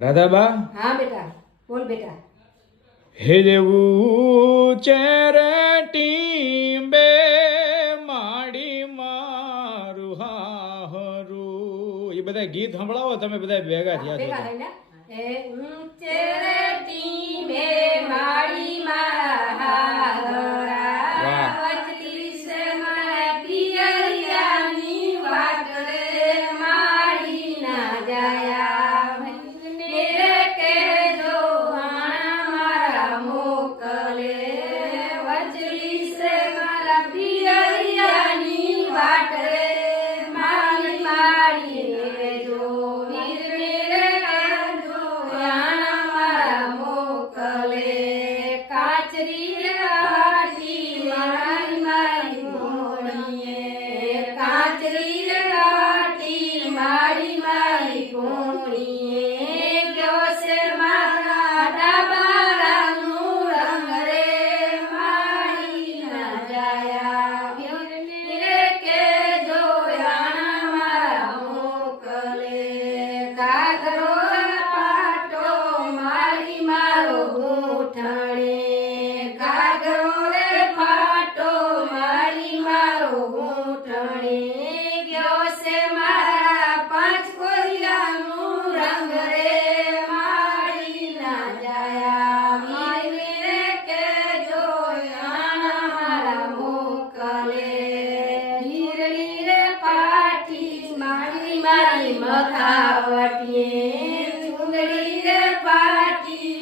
રાધાબા हाँ बेटा बोल बेटा। હે દેવું ચેરેટી બે માડી મારું હારું એ બધા ગીત સંભળાવો તમે બધા ભેગા થયા बेटा છો है ना ए ऊंचे रे टीमे माड़ी मारा वाह। वचली से मैं पियरियानी वाट रे माड़ी ना जाया मेरे के जो आना मारा मोकले वचली से मारा पियरियानी वाट रे माड़ी माड़ी जो मेरे के जो आना मारा मोकले काचरी राती मारी मारी मोड़िए काचरी राती मारी मारी कोणिए क्यों से मारा डाबारा रंग रे मारी ना जाया मेरे के जो आना मारा मोकले कागरो पाटो मारी मारो गूंठणे कागरो रे पाटो मारी मारो गूंठणे गयो से मारा પાંચ કોરિયાનું રંગ રે મારી ના જાયા વીર કે જો આના મારા મોકલે હીરડી રે પાટી મારી મારી મખાવટીએ ચુંદડી રે પાટી